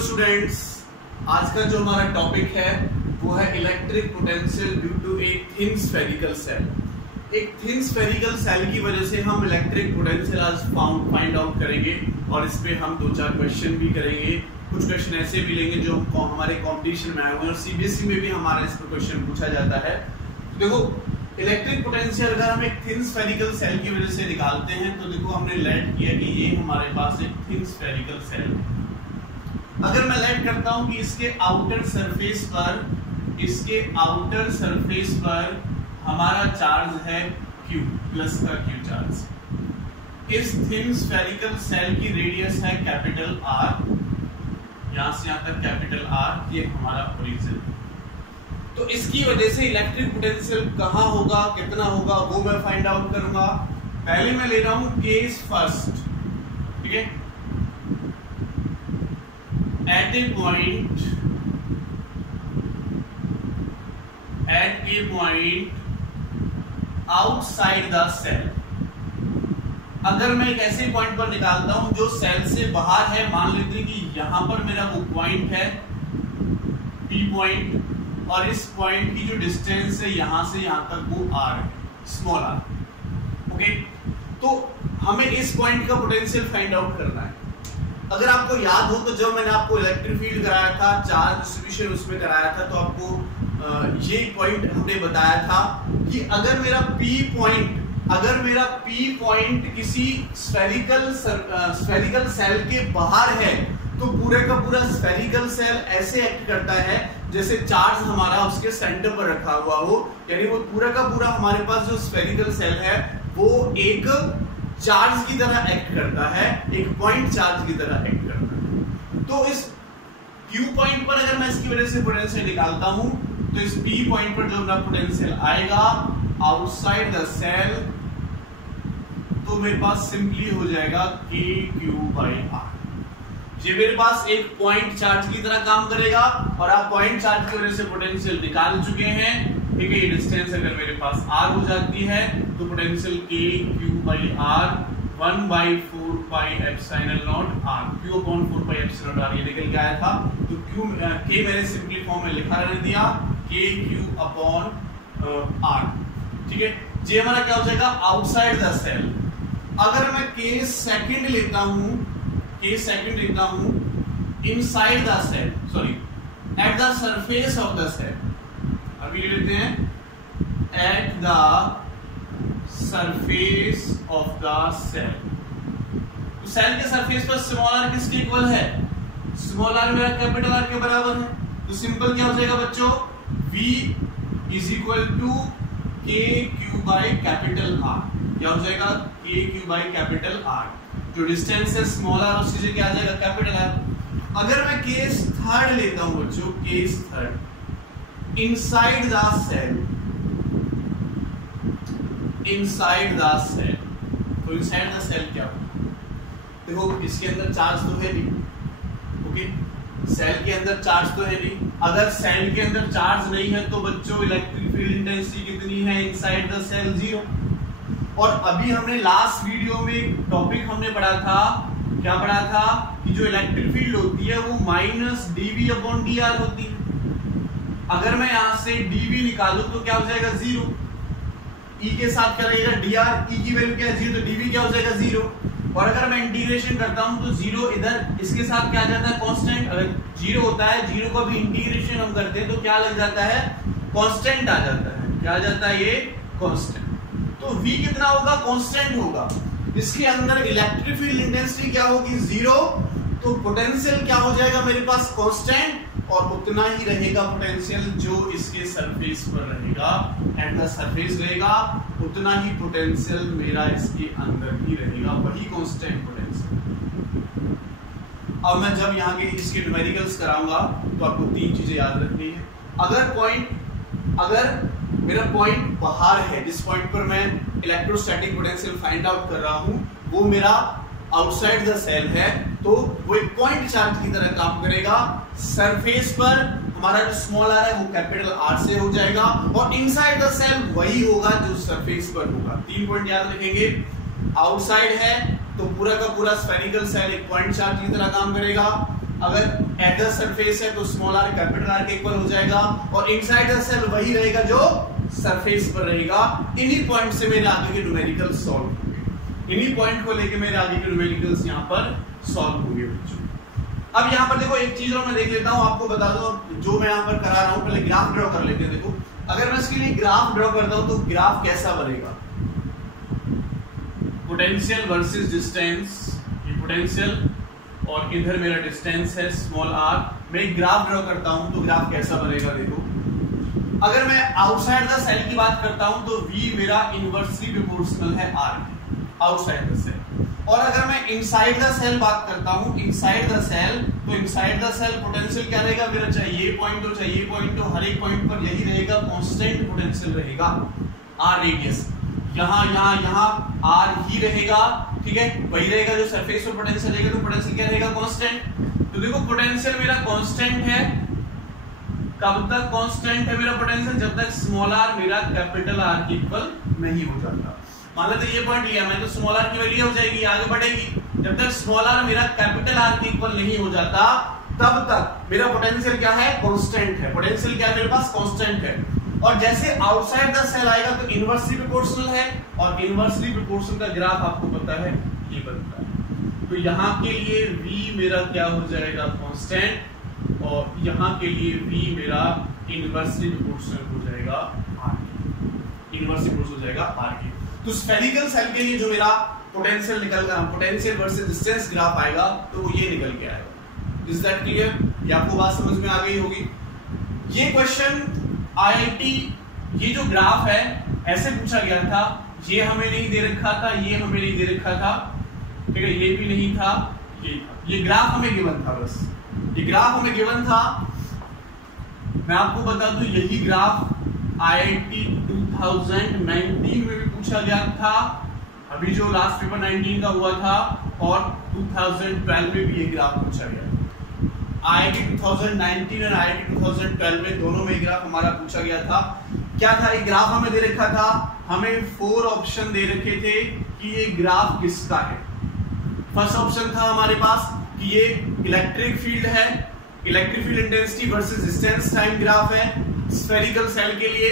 Students, आज का जो हमारा टॉपिक है वो है electric potential due to a thin spherical shell. एक थिन स्फेरिकल सेल की वजह से हम इलेक्ट्रिक पोटेंशियल आज फाइंड आउट करेंगे और इस पे हम 2-4 क्वेश्चन भी करेंगे। कुछ क्वेश्चन ऐसे भी लेंगे जो हमारे कंपटीशन में आए हुए हैं और सीबीएसई में भी हमारा इस पर क्वेश्चन पूछा जाता है। देखो, इलेक्ट्रिक पोटेंशियल अगर हम एक थिन स्फेरिकल सेल की वजह से निकालते हैं तो देखो हमने लेट किया कि ये हमारे पास एक थिन स्फेरिकल सेल है। अगर मैं लेट करता हूं कि इसके आउटर सरफेस पर हमारा चार्ज है Q प्लस का Q चार्ज। इस थिन स्फेरिकल सेल की रेडियस है कैपिटल R, यहां से यहां तक कैपिटल R, ये हमारा ओरिजिन। तो इसकी वजह से इलेक्ट्रिक पोटेंशियल कहां होगा, कितना होगा, वो मैं फाइंड आउट करूंगा। पहले मैं ले रहा हूं केस फर्स्ट, ठीक है। At a point outside the cell, अगर मैं एक ऐसे पॉइंट पर निकालता हूं जो सेल से बाहर है, मान लेते हैं कि यहां पर मेरा वो पॉइंट है P पॉइंट और इस पॉइंट की जो डिस्टेंस है यहां से यहां तक वो R है, स्मॉल r, ओके। तो हमें इस पॉइंट का पोटेंशियल फाइंड आउट करना है। अगर आपको याद हो तो जब मैंने आपको इलेक्ट्रिक फील्ड कराया था, चार्ज डिस्ट्रीब्यूशन उसमें कराया था, तो आपको ये पॉइंट हमने बताया था कि अगर मेरा P पॉइंट किसी स्फेरिकल सेल के बाहर है तो पूरे का पूरा स्फेरिकल सेल ऐसे एक्ट करता है जैसे चार्ज हमारा उसके सेंटर पर रखा हुआ हो, यानी वो पूरा का पूरा हमारे पास जो स्फेरिकल सेल है वो एक चार्ज की तरह एक्ट करता है, एक पॉइंट चार्ज की तरह एक्ट करता है। तो इस Q पॉइंट पर अगर मैं इसकी वजह से पोटेंशियल निकालता हूं तो इस P पॉइंट पर जो मेरा पोटेंशियल आएगा आउटसाइड द सेल, तो मेरे पास सिंपली हो जाएगा KQ/R। ये मेरे पास एक पॉइंट चार्ज की तरह काम करेगा और आप पॉइंट चार्ज की वजह से पोटेंशियल निकाल चुके हैं, ठीक है। ये डिस्टेंस अगर मेरे पास R हो जाती है तो पोटेंशियल KQ/R 1/4πε0R, Q/4πε0R ये निकल के आया था। तो K मैंने सिंपली फॉर्म में लिखा रहने दिया, KQ/R, ठीक है। ये हमारा क्या हो जाएगा, आउटसाइड द सेल। अगर मैं केस सेकंड लेता हूं inside the cell, sorry at the surface of the cell, अभी लेते हैं at the surface of the cell. तो सेल के सरफेस पर स्मॉल r किसके इक्वल है, स्मॉल r मेरा कैपिटल R के बराबर है। तो सिंपल क्या हो जाएगा बच्चों, V is equal to KQ capital R। क्या हो जाएगा, KQ/कैपिटल R। जो डिस्टेंस है स्मॉल r उसकी जगह क्या आ जाएगा, कैपिटल R। अगर मैं केस थर्ड लेता हूं बच्चों, case third inside the cell, तो इनसाइड द सेल क्या होगा, देखो इसके अंदर चार्ज तो है नहीं, ओके, सेल के अंदर चार्ज तो है नहीं। अगर सेल के अंदर चार्ज नहीं है तो बच्चों इलेक्ट्रिक फील्ड इंटेंसिटी कितनी है इनसाइड द सेल, 0। और अभी हमने लास्ट वीडियो में टॉपिक हमने पढ़ा था, क्या पढ़ा था कि जो इलेक्ट्रिक फील्ड होती है वो -dV/dr होती है। अगर मैं यहां से dV निकालूं तो क्या हो जाएगा, 0। E के साथ क्या लगेगा, dr, E की वैल्यू क्या है, 0, तो dV क्या हो जाएगा, 0। और अगर मैं इंटीग्रेशन करता हूं तो 0 इधर इसके साथ क्या आ जाता है, कांस्टेंट। अगर 0 होता है, 0 का भी इंटीग्रेशन हम करते हैं तो क्या लग जाता है, कांस्टेंट आ जाता है। क्या आ जाता है, ये कांस्टेंट। तो V कितना होगा, कांस्टेंट होगा। इसके अंदर इलेक्ट्रिक फील्ड इंटेंसिटी क्या होगी, 0। तो पोटेंशियल क्या हो जाएगा मेरे पास, कांस्टेंट, और उतना ही रहेगा पोटेंशियल जो इसके सरफेस पर रहेगा, एट द सरफेस रहेगा, उतना ही पोटेंशियल मेरा इसके अंदर ही रहेगा, वही कांस्टेंट पोटेंशियल। अब मैं जब यहाँ के इसके न्यूमेरिकल्स कराऊंगा तो आपको 3 चीजें याद रखनी है। अगर मेरा पॉइंट बाहर है, जिस पॉइंट पर मैं इलेक्ट्रोस्टैटिक पोटेंशियल फाइंड आउट कर रहा हूं वो मेरा आउटसाइड द सेल है, तो वो एक पॉइंट चार्ज की तरह काम करेगा। सरफेस पर हमारा जो स्मॉल r है वो कैपिटल R से हो जाएगा और इनसाइड द सेल वही होगा जो सरफेस पर होगा। 3 पॉइंट याद रखेंगे, आउटसाइड है तो पूरा का पूरा स्फेरिकल सेल एक पॉइंट चार्ज की तरह काम करेगा, अगर एट द सरफेस है तो स्मॉल आर कैपिटल आर के इक्वल हो जाएगा, और इनसाइड द सेल वही रहेगा जो सरफेस पर रहेगा। इन्हीं पॉइंट से मेरे आगे के न्यूमेरिकल सॉल्व होंगे, इन्हीं पॉइंट को लेके मेरे आगे के न्यूमेरिकल्स यहाँ पर सॉल्व होंगे बच्चों। अब यहाँ पर देखो एक चीज और मैं देख लेता हूँ, आपको बता दो जो मैं यहाँ पर करा रहा हूँ, पहले ग्राफ ड्रॉ कर लेते हैं। देखो अगर मैं इसके लिए ग्राफ ड्रॉ करता हूँ तो ग्राफ कैसा बनेगा, पोटेंशियल वर्सेस डिस्टेंस, ये पोटेंशियल और इधर मेरा डिस्टेंस है स्मॉल आर। मैं एक ग्राफ ड्रॉ करता हूं तो ग्राफ कैसा बनेगा देखो, अगर मैं आउटसाइड द सेल की बात करता हूं तो V मेरा इनवर्सली प्रोपोर्शनल है R आउटसाइड द सेल, और अगर मैं इनसाइड द सेल बात करता हूं, इनसाइड द सेल, तो इनसाइड द सेल पोटेंशियल क्या रहेगा मेरा, चाहिए पॉइंट तो चाहिए पॉइंट तो हर एक पॉइंट पर यही रहेगा, कांस्टेंट पोटेंशियल रहेगा R रेडियस, यहाँ यहाँ यहाँ R ही रहेगा, ठीक है, वही रहेगा जो सरफेस पर पोटेंशियल रहेगा, तो पोटेंशियल क्या रहेगा, कांस्टेंट। तो देखो पोटेंशियल मेरा कांस्टेंट है, कब तक कांस्टेंट है मेरा पोटेंशियल, जब तक स्मॉल r मेरा कैपिटल R के इक्वल नहीं हो जाता। मान लेते ये पॉइंट लिया मैंने, तो स्मॉल r की वैल्यू हो जाएगी, आगे बढ़ेगी, जब तक स्मॉल r मेरा कैपिटल R के इक्वल नहीं हो जाता तब तक मेरा पोटेंशियल क्या है, कांस्टेंट है। पोटेंशियल क्या है मेरे पास, कांस्टेंट है। और जैसे आउटसाइड द सेल आएगा तो इनवर्सली प्रोपोर्शनल है, और इनवर्सली प्रोपोर्शनल का ग्राफ आपको पता है ये बनता है। तो यहाँ के लिए V मेरा क्या हो जाएगा, कांस्टेंट, और यहाँ के लिए V मेरा इनवर्सली प्रोपोर्शनल हो जाएगा R, इनवर्सली प्रोपोर्शनल हो जाएगा R के। तो स्फेरिकल सेल के लिए जो मेरा पोटेंशियल निकल कर, पोटेंशियल वर्सेस डिस्टेंस ग्राफ आएगा तो वो ये निकल के आएगा। Is that clear? ये आपको बात समझ में आ गई होगी। ये क्वेश्चन IIT, ये जो ग्राफ है ऐसे पूछा गया था, ये हमें नहीं दे रखा था, ये हमें नहीं दे रखा था, ठीक है, ये भी नहीं था, ये ग्राफ हमें गिवन था, बस ये ग्राफ हमें गिवन था। मैं आपको बता दूं यही ग्राफ IIT 2019 में भी पूछा गया था, अभी जो लास्ट पेपर 19 का हुआ था, और 2012 में भी ये ग्राफ पूछा गया। IIT 2019 और IIT 2012 में दोनों में ग्राफ हमारा पूछा गया था। क्या था, एक ग्राफ हमें दे रखा था, हमें 4 ऑप्शन दे रखे थे कि ये ग्राफ किसका है। फर्स्ट ऑप्शन था हमारे पास कि ये इलेक्ट्रिक फील्ड है, electric field intensity versus distance time graph है स्फेरिकल सेल के लिए,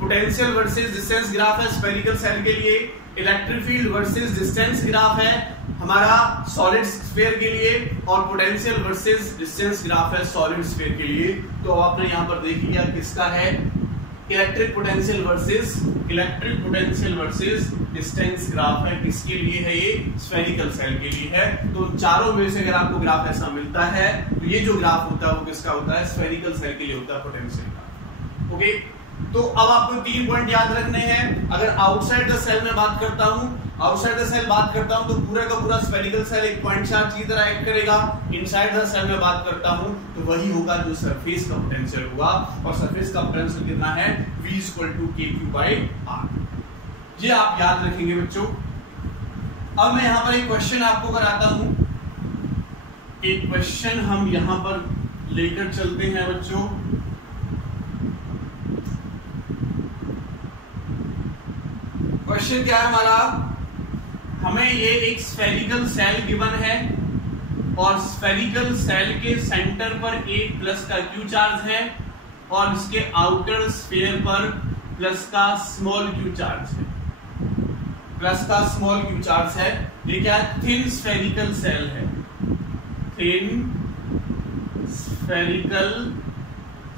पोटेंशियल वर्सेस डिस्टेंस ग्राफ है स्फेरिकल सेल के लिए, electric field versus distance graph है हमारा सॉलिड स्फीयर के लिए, और पोटेंशियल वर्सेस डिस्टेंस ग्राफ है सॉलिड स्फीयर के लिए। तो आपने यहाँ पर देख लिया किसका है, electric potential versus distance graph है, किसके लिए है, ये स्फेरिकल सेल के लिए है। तो चारों में से अगर आपको ग्राफ ऐसा मिलता है तो ये जो ग्राफ होता है वो किसका होता है, स्फेरिकल सेल के लिए होता है, पोटेंशियल का। ओके, तो अब आपको 3 पॉइंट याद रखने हैं। अगर आउटसाइड द सेल में बात करता हूं, आउटसाइड द सेल बात करता हूं तो पूरा का पूरा स्फेरिकल सेल एक पॉइंट चार्ज की तरह एक्ट करेगा। इनसाइड द सेल में बात करता हूं तो वही होगा जो सरफेस का पोटेंशियल होगा, और सरफेस का पोटेंशियल कितना है, V = kq/r। ये आप याद रखेंगे बच्चों। अब मैं यहां पर एक क्वेश्चन आपको कराता हूं, एक क्वेश्चन हम यहां पर लेकर चलते हैं बच्चों। क्वेश्चन क्या है हमारा, हमें ये एक स्फेरिकल सेल गिवन है, और स्फेरिकल सेल के सेंटर पर एक प्लस का Q चार्ज है, और इसके आउटर स्फीयर पर प्लस का स्मॉल Q चार्ज है, प्लस का स्मॉल Q चार्ज है। ये क्या है, थिन स्फेरिकल सेल है, थिन स्फेरिकल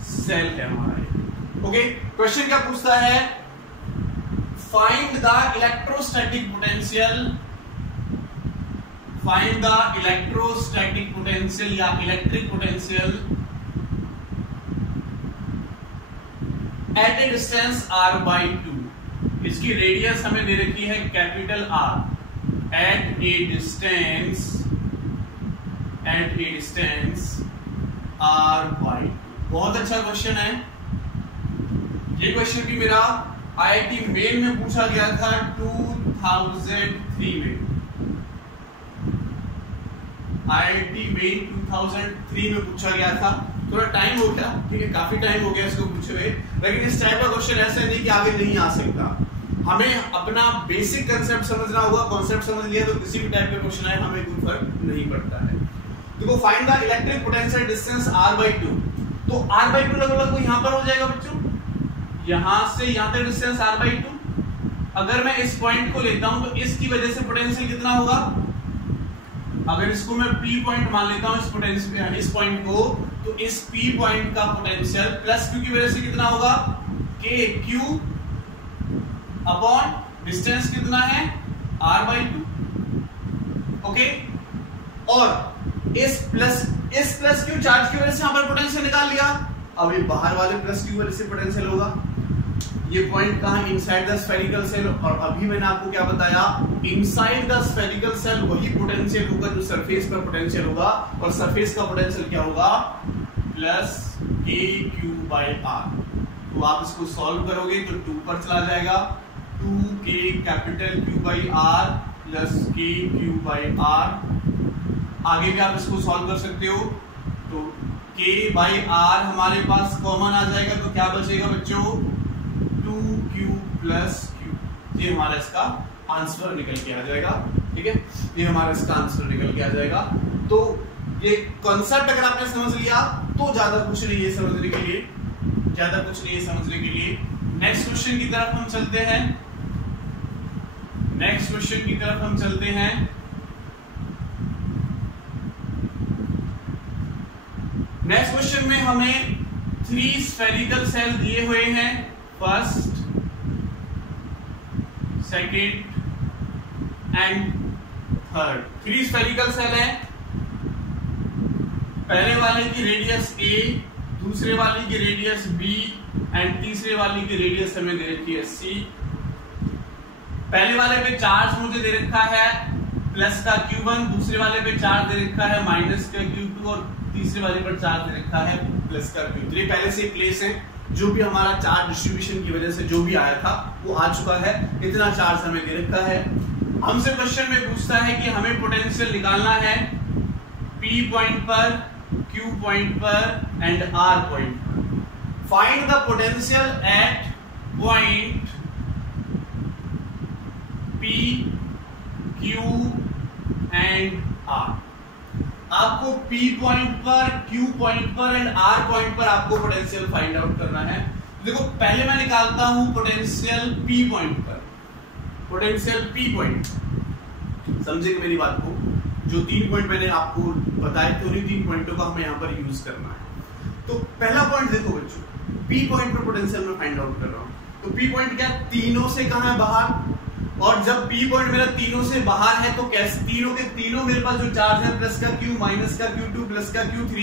सेल है हमारा। ओके, क्वेश्चन क्या पूछता है, find the electrostatic potential, find the electrostatic potential या electric potential at a distance r/2। इसकी रेडियस हमें दे रखी है capital R, at a distance r/2। बहुत अच्छा क्वेश्चन है ये। क्वेश्चन भी मेरा IIT मेन में पूछा गया था 2003 में, IIT मेन 2003 में पूछा गया था। थोड़ा टाइम हो गया, ठीक है, काफी टाइम हो गया इसको पूछे हुए, लेकिन इस टाइप का क्वेश्चन ऐसा नहीं कि आगे नहीं आ सकता। हमें अपना बेसिक कंसेप्ट समझना होगा, कॉन्सेप्ट समझ लिया तो किसी भी टाइप का क्वेश्चन आए हमें कोई फर्क नहीं पड़ता है। देखो find the electric potential distance r/2, तो r/2 लगभग यहां पर हो जाएगा बच्चों, यहां से यहां तक डिस्टेंस r/2। अगर मैं इस पॉइंट को लेता हूं तो इसकी वजह से पोटेंशियल कितना होगा, अगर इसको मैं P पॉइंट मान लेता हूं इस पोटेंशियल इस पॉइंट को, तो इस P पॉइंट का पोटेंशियल प्लस Q की वजह से कितना होगा, KQ अपॉन डिस्टेंस कितना है r/2। ओके, और इस प्लस Q चार्ज की वजह से यहां पर पोटेंशियल निकाल लिया। अब ये बाहर वाले प्लस Q की वजह से पोटेंशियल होगा, ये पॉइंट कहां, इनसाइड द स्फेरिकल सेल। और अभी मैंने आपको क्या बताया, इनसाइड द स्फेरिकल सेल वही पोटेंशियल होगा जो सरफेस पर पोटेंशियल होगा, और सरफेस का पोटेंशियल क्या होगा, प्लस KQ/R। तो आप इसको सॉल्व करोगे तो 2 पर चला जाएगा, 2K capital Q/R plus KQ/R। आगे भी आप इसको सॉल्व कर सकते हो, तो K/R हमारे पास कॉमन आ जाएगा, तो क्या बचेगा बच्चों, 2Q प्लस Q। ये हमारा इसका आंसर निकल के आ जाएगा। ठीक है, ये हमारा इसका आंसर निकल के आ जाएगा। तो ये कॉन्सेप्ट अगर आपने समझ लिया तो ज्यादा कुछ नहीं है समझने के लिए, ज्यादा कुछ नहीं है समझने के लिए। नेक्स्ट क्वेश्चन की तरफ हम चलते हैं, नेक्स्ट क्वेश्चन की तरफ हम चलते हैं। नेक्स्ट क्वेश्चन में हमें 3 स्फेरिकल सेल दिए हुए हैं, first, second and third. 3 spherical shell है, पहले वाले की रेडियस A, दूसरे वाले की रेडियस B एंड तीसरे वाले की रेडियस हमें दे रखी है C। पहले वाले पे चार्ज मुझे दे रखा है प्लस का Q1, दूसरे वाले पे चार्ज दे रखा है माइनस का Q2 और तीसरे वाले पर चार्ज दे रखा है प्लस का Q3। पहले से प्लेस है, जो भी हमारा चार्ज डिस्ट्रीब्यूशन की वजह से जो भी आया था वो आ चुका है, इतना चार्ज हमें दे रखा है। हमसे क्वेश्चन में पूछता है कि हमें पोटेंशियल निकालना है P पॉइंट पर, Q पॉइंट पर एंड R पॉइंट पर। Find the potential at point P, Q and R। आपको P पॉइंट पर, Q पॉइंट पर एंड R पॉइंट पर आपको पोटेंशियल फाइंड आउट करना है। देखो पहले मैं निकालता हूं पोटेंशियल P पॉइंट पर, पोटेंशियल P पॉइंट, समझे मेरी बात को, जो 3 पॉइंट मैंने आपको बताए थे उन्हीं 3 पॉइंटों का हमें यहाँ पर यूज करना है। तो पहला पॉइंट देखो बच्चों, P पॉइंट पर पोटेंशियल मैं फाइंड आउट कर रहा हूँ। तो P पॉइंट क्या, तीनों से कहां है, बाहर। और जब P पॉइंट मेरा तीनों से बाहर है तो कैसे, तीनों के तीनों मेरे पास जो चार्ज है प्लस का Q, माइनस का Q2, प्लस का Q3,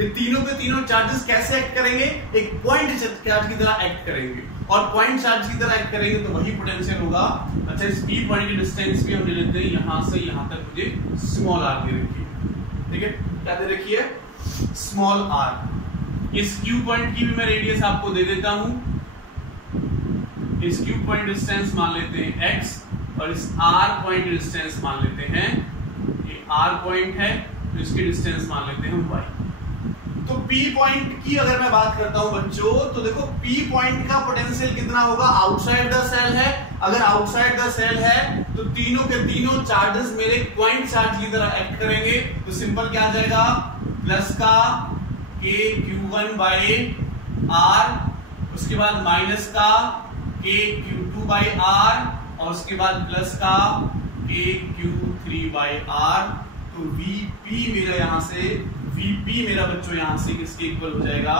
ये तीनों के तीनों चार्जेस कैसे एक्ट करेंगे, एक पॉइंट चार्ज की तरह एक्ट करेंगे। और पॉइंट चार्ज की तरह एक्ट करेंगे तो वही पोटेंशियल होगा। अच्छा, इस P पॉइंट की डिस्टेंस भी हम ले लेते हैं, यहां से यहां तक मुझे स्मॉल r दे रखी है। ठीक है, क्या दे रखी है, स्मॉल r। इस Q पॉइंट की भी मैं रेडियस आपको दे देता हूं, इस Q पॉइंट डिस्टेंस मान लेते हैं x और इस R पॉइंट डिस्टेंस मान लेते हैं, ये R पॉइंट है तो इसकी डिस्टेंस मान लेते हैं y। तो P पॉइंट की अगर मैं बात करता हूं बच्चों, तो देखो P पॉइंट का पोटेंशियल कितना होगा, आउटसाइड द सेल है। अगर आउटसाइड द सेल है तो तीनों के तीनों चार्जेस मेरे पॉइंट चार्ज की तरह एक्ट करेंगे। तो सिंपल क्या आ जाएगा, प्लस का KQ1/R, उसके बाद माइनस का KQ2/R और उसके बाद प्लस का KQ3/R। तो VP मेरा यहां से, VP मेरा बच्चों यहां से किसके इक्वल हो जाएगा,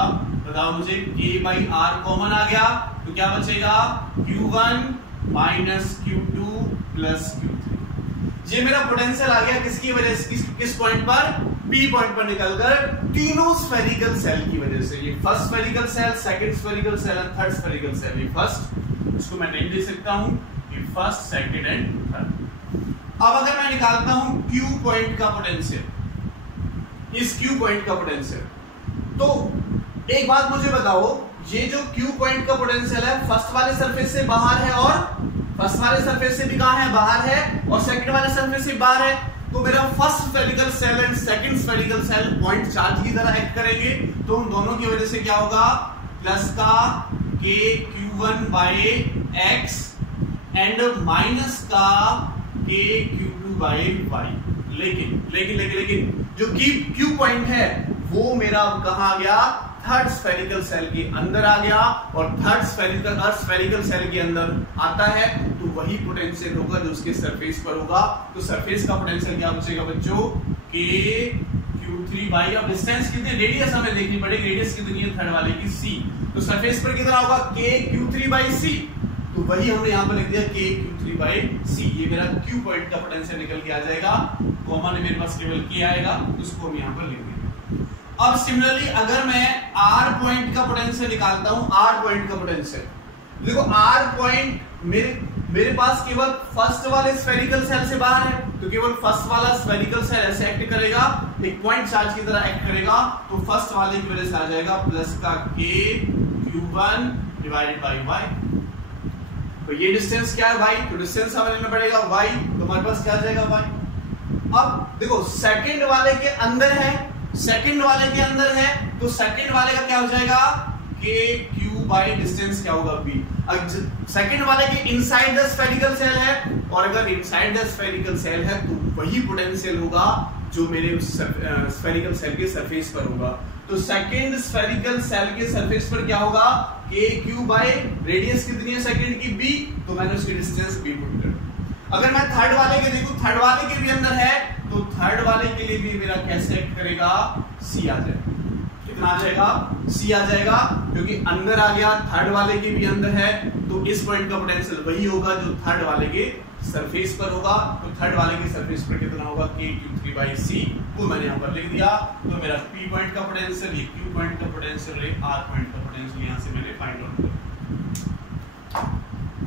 बताओ मुझे, K/R कॉमन आ गया तो क्या बचेगा, Q1 minus Q2 plus Q3। ये मेरा पोटेंशियल आ गया किसकी वजह से, किस पॉइंट पर, P पॉइंट पर निकलकर तीनों स्फेरिकल सेल की वजह से। ये first spherical shell, second spherical shell और थर्ड स्फेरिकल सेल। ये फर्स्ट, इसको मैं नेम दे सकता हूं, ये फर्स्ट, सेकंड एंड थर्ड। अब अगर मैं निकालता हूं Q पॉइंट का पोटेंशियल, इस Q पॉइंट का पोटेंशियल, तो एक बात मुझे बताओ, ये जो Q पॉइंट का पोटेंशियल है फर्स्ट वाले सरफेस से बाहर है, और फर्स्ट वाले सरफेस से भी कहां है, बाहर है, और सेकंड वाले सरफेस से बाहर है। तो मेरा first spherical shell and second spherical shell point charge की तरह एक्ट करेंगे। तो उन दोनों की वजह से क्या होगा, प्लस का KQ1/X एंड माइनस का KQ2/Y। लेकिन जो क्यू पॉइंट है वो मेरा कहां आ गया, थर्ड स्फेरिकल सेल के अंदर आ गया, और थर्ड स्फेरिकल सेल के अंदर आता है तो वही पोटेंशियल होगा जो उसके सरफेस पर होगा। तो सरफेस का पोटेंशियल क्या बचेगा बच्चों, के Q3 बाई, अब डिस्टेंस कितनी, रेडियस हमें देखनी पड़ेगी, रेडियस कितनी है थर्ड वाले की C, तो सरफेस पर कितना होगा K Q3 बाई C, तो वही हमने यहां पर लिख दिया K Q3 बाई C। ये मेरा Q पॉइंट का पोटेंशियल निकल के आ जाएगा, कॉमन में मेरे पास केवल K आएगा, उसको हम यहां पर लिख देंगे। अब सिमिलरली अगर मैं R पॉइंट का पोटेंशियल निकालता हूं, R पॉइंट का पोटेंशियल देखो, R पॉइंट मेरे पास केवल फर्स्ट वाले स्फेरिकल सेल से बाहर है, तो केवल फर्स्ट वाला स्फेरिकल सेल ऐसे एक्ट करेगा, एक पॉइंट चार्ज की तरह एक्ट करेगा, तो फर्स्ट वाले की वजह से आ जाएगा प्लस का K Q1 divided by Y। तो ये डिस्टेंस क्या है y, तो डिस्टेंस हमें लेना पड़ेगा y, तो हमारे पास क्या आ जाएगा y। अब देखो सेकंड वाले के अंदर है, तो सेकंड वाले का क्या हो जाएगा, k q बाई डिस्टेंस क्या होगा b। सेकंड वाले के इनसाइड द स्फेरिकल सेल है, और अगर इनसाइड द स्फेरिकल सेल है तो वही पोटेंशियल होगा जो मेरे स्फेरिकल सेल के सरफेस पर होगा। तो सेकंड स्फेरिकल सेल के सरफेस पर क्या होगा, के क्यू बाई रेडियस कितनी है सेकंड की b, तो मैंने उसकी डिस्टेंस b पुट कर। अगर मैं थर्ड वाले के देखूं, थर्ड वाले के भी अंदर है, तो थर्ड वाले के लिए भी मेरा कैसे एक्ट करेगा, c आ जाएगा, कितना आ जाएगा, c आ जाएगा, क्योंकि अंदर आ गया, थर्ड वाले के भी अंदर है, तो इस पॉइंट का पोटेंशियल वही होगा जो थर्ड वाले के सरफेस पर होगा। तो थर्ड वाले के सरफेस पर कितना होगा, k Q3 बाई C, वो मैंने यहाँ पर लिख दिया। तो मेरा P पॉइंट का पोटेंशियल, ये Q पॉइंट का पोटेंशियल, ये R पॉइंट का पोटेंशियल यहाँ से मैंने फाइंड आउट किया।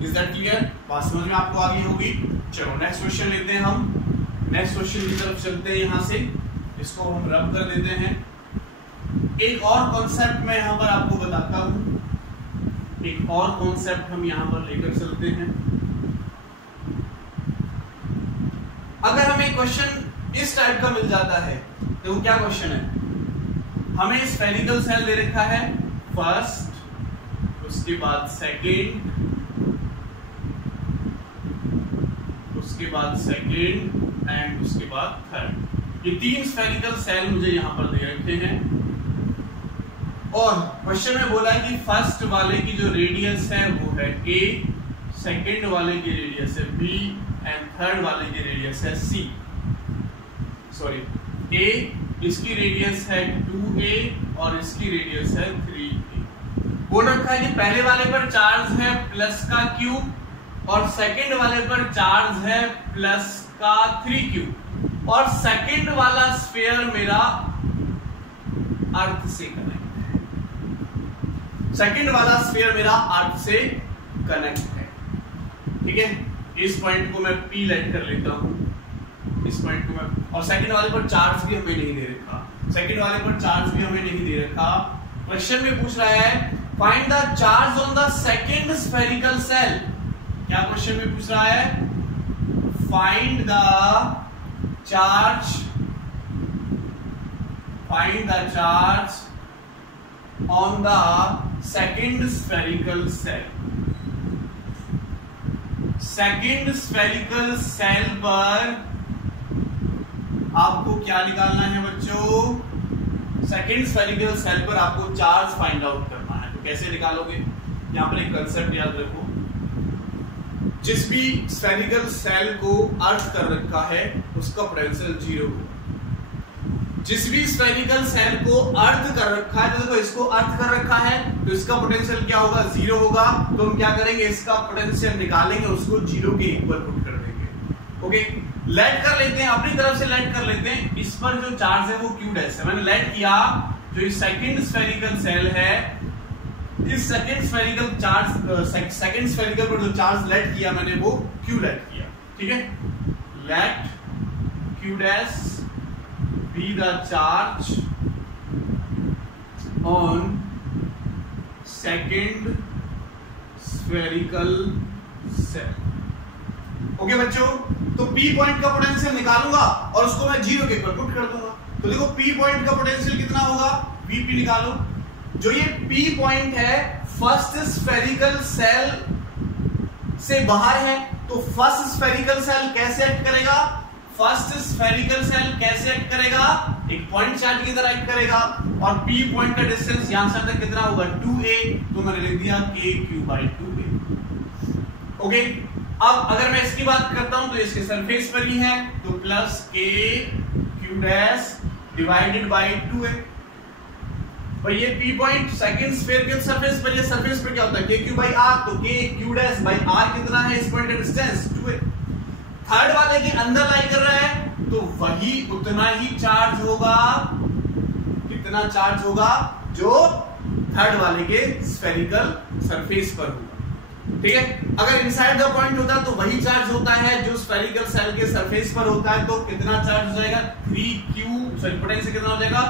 इज दैट क्लियर, बात समझ में आपको आ गई होगी। चलो नेक्स्ट क्वेश्चन लेते हैं हम, नेक्स्ट क्वेश्चन की तरफ चलते हैं, यहाँ से इसको हम रब कर देते हैं। एक और कॉन्सेप्ट मैं यहाँ पर आपको बताता हूँ, एक और कॉन्सेप्ट हम यहाँ पर लेकर चलते हैं। अगर हमें क्वेश्चन इस टाइप का मिल जाता है, तो क्या क्वेश्चन है, हमें स्फेरिकल सेल दे रखा है फर्स्ट, उसके बाद सेकंड, उसके बाद सेकंड एंड उसके बाद थर्ड। ये तीन स्फेरिकल सेल मुझे यहां पर दे रखे हैं, और क्वेश्चन में बोला है कि फर्स्ट वाले की जो रेडियस है वो है a, सेकंड वाले की रेडियस है b एंड थर्ड वाले की रेडियस है c। सॉरी, a इसकी रेडियस है 2a और इसकी रेडियस है 3a। बोल रखा है कि पहले वाले पर चार्ज है प्लस का q और सेकंड वाले पर चार्ज है प्लस का 3q, और सेकंड वाला स्फीयर मेरा अर्थ से कनेक्ट है, सेकंड वाला स्फीयर मेरा अर्थ से कनेक्ट है। ठीक है, इस पॉइंट को मैं P लेट कर लेता हूं, इस पॉइंट को मैं, और सेकंड वाले पर चार्ज भी हमें नहीं दे रखा, सेकंड वाले पर चार्ज भी हमें नहीं दे रखा। क्वेश्चन में पूछ रहा है find the charge on the second spherical shell. क्या क्वेश्चन में पूछ रहा है, find the charge, find the charge on the second spherical shell. Second spherical shell पर आपको क्या निकालना है बच्चों, सेकंड स्फेरिकल सेल पर आपको चार्ज फाइंड आउट करना है। तो कैसे निकालोगे, यहां पर एक कंसेप्ट याद रखो, जिस भी स्फेरिकल सेल को अर्थ कर रखा है उसका पोटेंशियल 0 होगा। जिस भी स्फेरिकल सेल को अर्थ कर रखा है, तो देखो इसको अर्थ कर रखा है तो इसका पोटेंशियल क्या होगा, 0 होगा। तो हम क्या करेंगे, इसका पोटेंशियल निकालेंगे, उसको 0 के इक्वल पुट कर देंगे। ओके, लेट कर लेते हैं, अपनी तरफ से लेट कर लेते हैं। इस पर जो चार्ज है वो Q डैश है, मैंने लेट किया, जो इस सेकंड स्फेरिकल सेल है, इस second spherical charge, second spherical पर जो चार्ज लेट किया मैंने वो Q लेट किया। ठीक है, let Q dash be the charge on second spherical cell। Okay बच्चों, तो P पॉइंट का पोटेंशियल निकालूंगा और उसको मैं 0 के इक्वल पुट कर दूंगा। तो देखो P पॉइंट का पोटेंशियल कितना होगा, Vp निकालो। जो ये P पॉइंट है फर्स्ट स्फेरिकल सेल से बाहर है, तो फर्स्ट स्फेरिकल सेल कैसे एक्ट करेगा, फर्स्ट स्फेरिकल सेल कैसे एक्ट करेगा, एक पॉइंट चार्ज की तरह एक्ट करेगा, और P पॉइंट का डिस्टेंस यहां से तक कितना होगा 2a, तो मैंने लिख दिया KQ/2a। ओके, अब अगर मैं इसकी बात करता हूं तो इसके सरफेस पर ही है, तो plus KQ dash divided by 2a। और ये P point second spherical surface पर, ये सरफेस पर क्या होता है KQ/r, तो KQ डैश बाय r कितना है इस पॉइंट का डिस्टेंस 2a। थर्ड वाले के अंदर लाई कर रहा है तो वही उतना ही चार्ज होगा, कितना चार्ज होगा जो थर्ड वाले के स्फेरिकल सरफेस पर होगा। ठीक है, अगर इनसाइड द पॉइंट होता तो वही चार्ज होता है जो स्फेरिकल सेल के सरफेस पर होता है, तो कितना चार्ज हो जाएगा 3q, सॉरी पोटेंशियल कितना हो जाएगा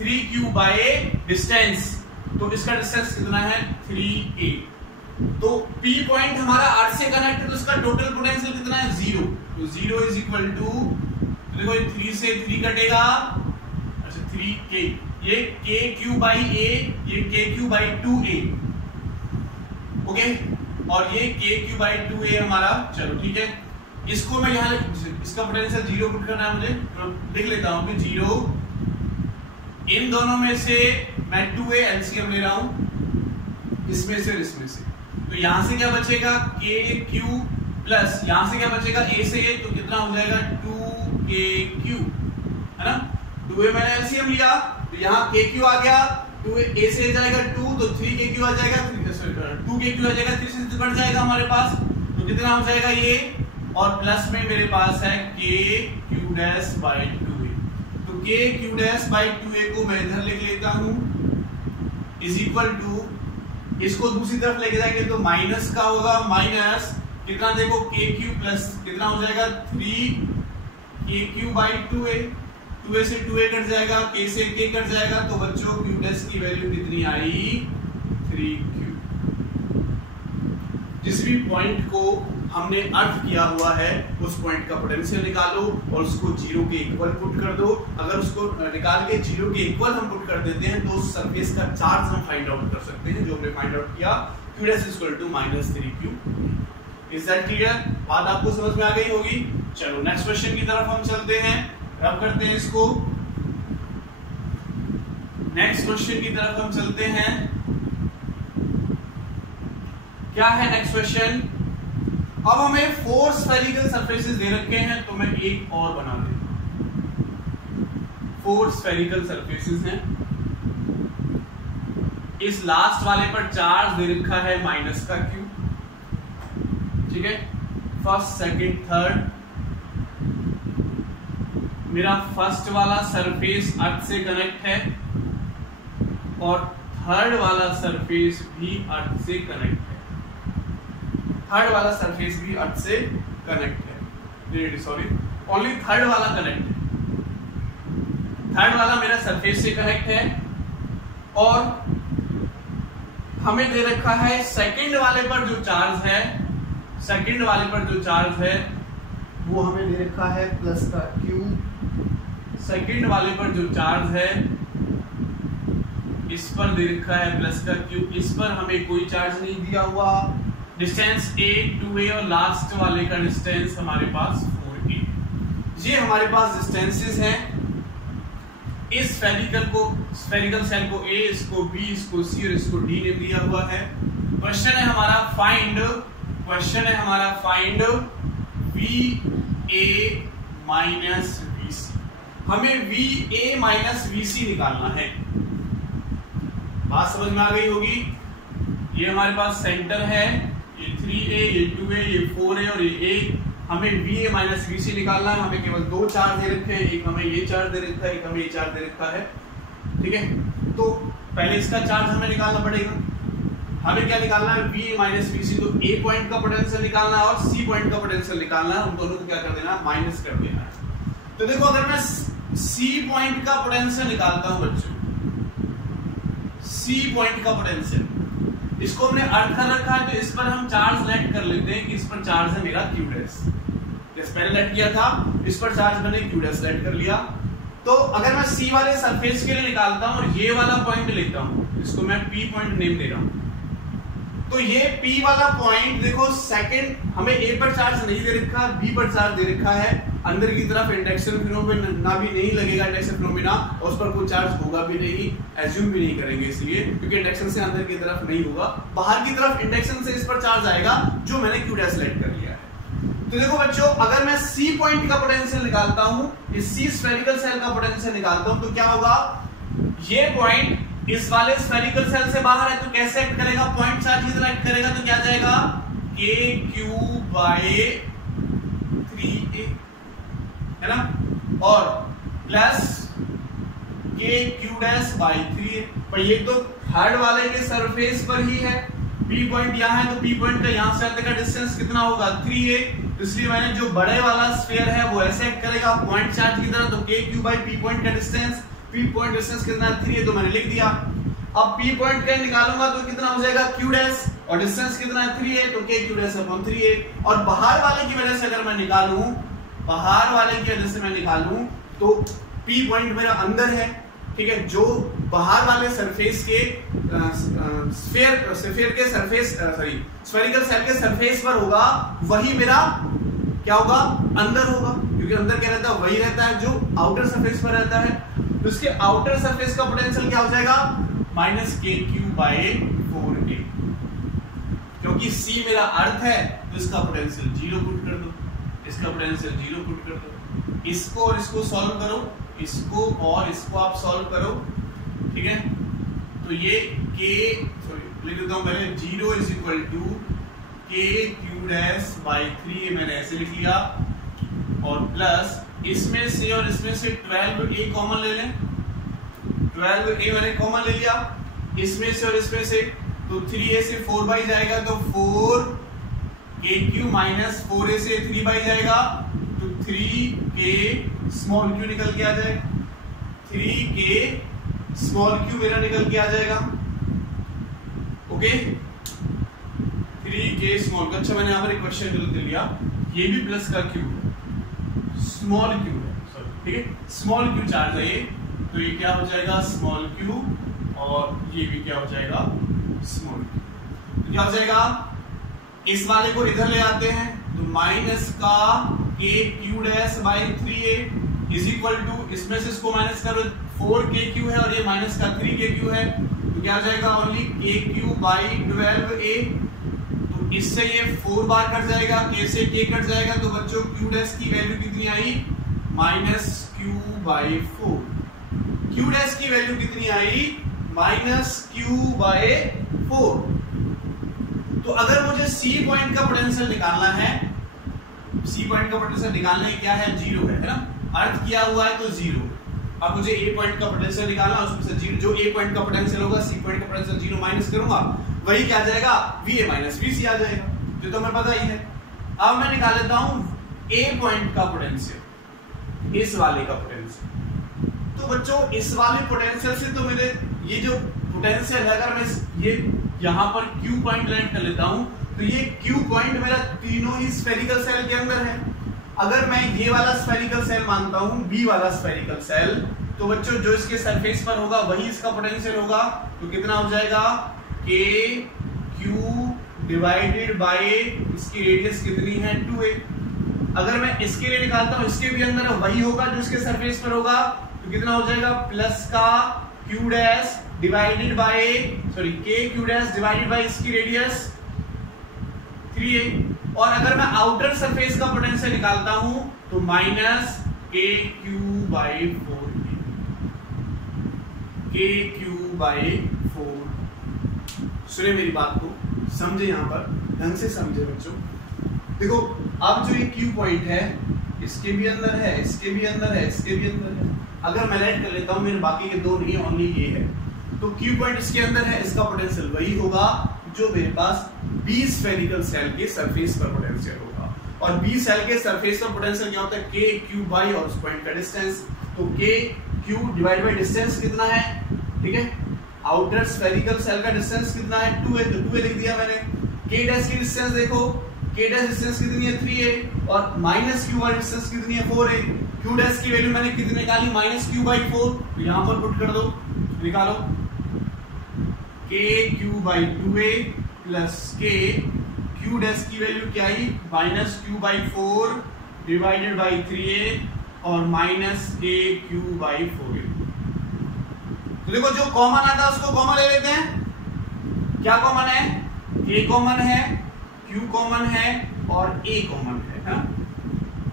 3q बाय डिस्टेंस, तो इसका डिस्टेंस कितना है 3a। तो P पॉइंट हमारा R से कनेक्ट है, तो इसका टोटल पोटेंशियल कितना है 0, तो 0 इज इक्वल टू, देखो 3 से 3 कटेगा, अच्छा 3k, ये KQ/a, ये KQ/2a, ओके, और ये KQ/2a हमारा, चलो ठीक है, इसको मैं यहां इसका पोटेंशियल 0 पुट करना है मुझे, तो लिख लेता हूं कि 0, इन दोनों में से मैं 2a एलसीएम ले रहा हूं, इसमें से और इसमें से, तो यहां से क्या बचेगा KQ प्लस यहां से क्या बचेगा a से a, तो कितना हो जाएगा 2KQ, है ना, 2a मैंने एलसीएम लिया, तो यहां KQ आ गया, 2a से जाएगा 2, तो 3KQ आ जाएगा, 2KQ आ जाएगा, 3 से बढ़ जाएगा हमारे पास, तो कितना हो जाएगा ये, और प्लस में मेरे पास है KQ डैश बाय 2a, तो KQ डैश बाय 2a को मैं इधर लिख लेता हूं, इज इक्वल टू, इसको दूसरी तरफ लेके जाएंगे तो माइनस का होगा, माइनस कितना देखो KQ प्लस कितना हो जाएगा 3KQ/2a, 2a से 2a कट जाएगा, k से k कट जाएगा, तो बच्चों Q डैश की वैल्यू कितनी आई 3Q। जिस भी पॉइंट को हमने अर्थ किया हुआ है उस पॉइंट का पोटेंशियल निकालो और उसको 0 के इक्वल पुट कर दो, अगर उसको निकाल के 0 के इक्वल हम पुट कर देते हैं तो उस सरफेस का चार्ज हम फाइंड आउट कर सकते हैं, जो हमने फाइंड आउट किया Q dash equal to -3Q। Is that clear? बात आपको समझ में आ गई होगी। चलो नेक्स्ट क्वेश्चन की तरफ हम चलते हैं, रब करते हैं इसको, नेक्स्ट क्वेश्चन की तरफ हम चलते हैं। क्या है नेक्स्ट क्वेश्चन? अब हमें 4 स्फेरिकल सरफेसेस दे रखे हैं, तो मैं एक और बना देता हूं। 4 स्फेरिकल सरफेसेस हैं, इस लास्ट वाले पर चार्ज दे रखा है माइनस का Q, ठीक है, फर्स्ट सेकंड थर्ड। मेरा फर्स्ट वाला सरफेस अर्थ से कनेक्ट है और थर्ड वाला सरफेस भी अर्थ से कनेक्ट है, थर्ड वाला सरफेस भी अर्थ से कनेक्ट है, सॉरी ओनली थर्ड वाला कनेक्ट है, थर्ड वाला मेरा सरफेस से कनेक्ट है, और हमें दे रखा है सेकंड वाले पर जो चार्ज है, सेकंड वाले पर जो चार्ज है वो हमें दे रखा है प्लस का Q, सेकंड वाले पर जो चार्ज है इस पर दे रखा है प्लस का Q, इस पर हमें कोई चार्ज नहीं दिया हुआ, डिस्टेंस a 2a और लास्ट वाले का डिस्टेंस हमारे पास 4a। ये हमारे पास डिस्टेंसेस हैं। इस स्फेरिकल सेल को a, इसको b, इसको c और इसको d ने दिया हुआ है। क्वेश्चन है हमारा फाइंड VA माइनस VC। हमें VA माइनस VC निकालना है। बात समझ में आ गई होगी। ये हमारे पास सेंटर है, ये 3A, ये 2A, ये 4A और ये A। हमें VA माइनस VC निकालना है। हमें केवल 2 चार्ज दे रखे हैं, एक हमें ये चार्ज दे रखा है, एक हमें ये चार्ज दे रखा है, ठीक है। तो पहले इसका चार्ज हमें निकालना पड़ेगा। हमें क्या निकालना है? VA minus VC। तो A पॉइंट का पोटेंशियल निकालना है और C पॉइंट का पोटेंशियल निकालना है। उन दोनों को क्या कर देना है? माइनस कर देना है। तो देखो, अगर मैं C पॉइंट का पोटेंशियल निकालता हूं बच्चों, C पॉइंट का पोटेंशियल, इसको हमने अर्थ कर रखा है, तो इस पर हम चार्ज लेट कर लेते हैं कि इस पर चार्ज है मेरा Q डैश। जैसे पहले लेट किया था, इस पर चार्ज मैंने Q डैश लेट कर लिया। तो अगर मैं C वाले सरफेस के लिए निकालता हूं और ये वाला पॉइंट लेता हूं, इसको मैं P पॉइंट नेम दे रहा हूं, तो ये P वाला पॉइंट देखो, सेकंड हमें A पर चार्ज नहीं दे रखा, B पर चार्ज दे रखा है। अंदर की तरफ इंडक्शन फिनोमेना भी नहीं लगेगा, इंडक्शन फिनोमेना, और उस पर कोई चार्ज होगा भी नहीं, एज्यूम भी नहीं करेंगे इसलिए, क्योंकि इंडक्शन से अंदर की तरफ नहीं होगा, बाहर की तरफ इंडक्शन से इस पर चार्ज आएगा जो मैंने क्यू डैश सेलेक्ट कर लिया है। तो देखो बच्चों, अगर मैं सी पॉइंट का पोटेंशियल निकालता हूं, इस सी स्फेरिकल सेल का पोटेंशियल निकालता हूं, तो क्या होगा, ये पॉइंट इस वाले स्फेरिकल सेल से बाहर है तो कैसे एक्ट करेगा, पॉइंट चार्ज की तरह एक्ट करेगा, तो क्या जाएगा के क्यू बाय 3a है ना, और plus k Q dash by 3a। पर ये तो थर्ड वाले के सरफेस पर ही है, P पॉइंट यहाँ है तो P पॉइंट का यहाँ से अंदर का डिस्टेंस कितना होगा 3a, इसलिए मैंने जो बड़े वाला स्फीयर है वो ऐसे एक्ट करेगा पॉइंट चार्ज की तरह, तो k Q by P point का डिस्टेंस, P पॉइंट डिस्टेंस कितना है 3a, तो मैंने लिख दिया। अब P पॉइंट का निकालूंगा तो कितना हो जाएगा q डैश, और डिस्टेंस कितना है 3a, तो k q dash upon 3a, और बाहर वाले की वजह से अगर मैं निकालूं, बाहर वाले की वजह से मैं निकालूं तो P पॉइंट मेरा अंदर है, ठीक है, जो बाहर वाले सरफेस के स्फीयर के सरफेस स्फेरिकल सेल के सरफेस पर होगा, वही मेरा क्या होगा, अंदर होगा, क्योंकि अंदर क्या रहता है, वही रहता है जो आउटर सरफेस पर रहता है। तो इसके आउटर सरफेस का पोटेंशियल क्या हो जाएगा, माइनस के क्यू बाय 4a, क्योंकि C मेरा अर्थ है तो इसका पोटेंशियल 0 पुट कर दो, इसका पोटेंशियल 0 पुट कर दो, इसको और इसको सॉल्व करो, इसको और इसको आप सॉल्व करो, ठीक है, तो ये k लिख देता हूं पहले, 0 इज इक्वल टू के क्यू डैश बाय 3a मैंने ऐसे लिख लिया, और प्लस इसमें से और इसमें से 12a कॉमन ले लें, 12a मैंने कॉमन ले लिया, इसमें से और इसमें से, तो 3a से 4 बाई जाएगा तो 4 के क्यू माइनस 4a से 3 बाई जाएगा तो 3k स्मॉल क्यू निकल के आ जाएगा, 3k स्मॉल क्यू मेरा निकल के आ जाएगा, ओके, 3k स्मॉल। अच्छा मैंने यहाँ पर एक क्वेश्चन गलत दे लिया, ये भी प्लस का क्यू है, स्मॉल क्यू है, ठीक है, स्मॉल क्यू चार्ज है ये, तो ये क्या हो जाएगा स्मॉल क्यू, और ये भी क्या हो जाएगा स्मॉल क्यू, तो क्या हो जाएगा, इस वाले को इधर ले आते हैं तो माइनस का K Q dash by 3a is equal to, इसमें से इसको माइनस करो, 4k क्यू है और ये माइनस का 3k क्यू है, तो क्या हो जाएगा ओनली के क्यू बाय 12a, तो इससे ये 4 बार कट जाएगा, k से k कट जाएगा, तो बच्चों क्यू डैश की वैल्यू कितनी आई, minus Q by 4, Q dash की वैल्यू कितनी आई, माइनस क्यू बाय 4। तो अगर मुझे C पॉइंट का पोटेंशियल निकालना है, C पॉइंट का पोटेंशियल निकालना है क्या है, 0 है ना, अर्थ किया हुआ है तो 0। अब मुझे A पॉइंट का पोटेंशियल निकालना, उसमें से 0 जो A पॉइंट का पोटेंशियल होगा C पॉइंट का पोटेंशियल 0 माइनस करूंगा, वही क्या आ जाएगा VA माइनस VC आ जाएगा, जो तो हमें पता ही है। अब मैं निकाल लेता हूं A पॉइंट का पोटेंशियल, इस वाले का पोटेंशियल, तो बच्चों इस वाले पोटेंशियल से तो मेरे ये जो पोटेंशियल है, अगर मैं ये यहां पर Q पॉइंट लैंड कर लेता हूं तो ये Q पॉइंट मेरा तीनों ही स्फेरिकल सेल के अंदर है। अगर मैं ये वाला स्फेरिकल सेल मानता हूं B वाला स्फेरिकल सेल, तो बच्चों जो इसके सरफेस पर होगा वही इसका पोटेंशियल होगा, तो कितना हो जाएगा K Q डिवाइडेड बाय इसकी रेडियस कितनी है 2a। अगर मैं इसके लिए निकालता हूं, इसके भी अंदर वही होगा जो इसके सरफेस पर होगा, तो कितना हो जाएगा प्लस का Q dash divided by K Q dash divided by इसकी रेडियस 3a। और अगर मैं आउटर सरफेस का पोटेंशियल निकालता हूं तो माइनस के क्यू बाई 4a, के क्यू बाई 4। सुने मेरी बात को, समझे, यहां पर ढंग से समझे बच्चों। देखो अब जो ये क्यू पॉइंट है, इसके भी अंदर है, इसके भी अंदर है, इसके भी अंदर है। अगर मैं ऐड कर लेता हूं, मेरे बाकी के दो नहीं, ओनली ये है, तो क्यू पॉइंट इसके अंदर है, इसका पोटेंशियल वही होगा जो मेरे पास बी स्फेरिकल सेल के सरफेस पर पोटेंशियल होगा। और बी सेल के सरफेस पर पोटेंशियल क्या होता है, के क्यू बाई और उस पॉइंट का डिस्टेंस, तो के क्यू डिवाइड बाई डिस्टेंस कितना है, ठीक है, आउटर स्फेरिकल सेल का डिस्टेंस कितना है 2a, तो 2a लिख दिया मैंने। के डैश की डिस्टेंस देखो, के डैश डिस्टेंस कितनी है 3a, और माइनस क्यू वाली डिस्टेंस कितनी है 4a। क्यू डैश की वैल्यू मैंने कितनी निकाली, माइनस क्यू बाई 4, तो यहां पर पुट कर दो, निकालो k Q by 2a plus k Q dash की वैल्यू क्या आई, minus Q by 4 divided by 3a और minus a Q by 4a। तो देखो जो कॉमन आता है उसको कॉमन ले लेते हैं। क्या कॉमन है? a कॉमन है, q कॉमन है और a कॉमन है ना?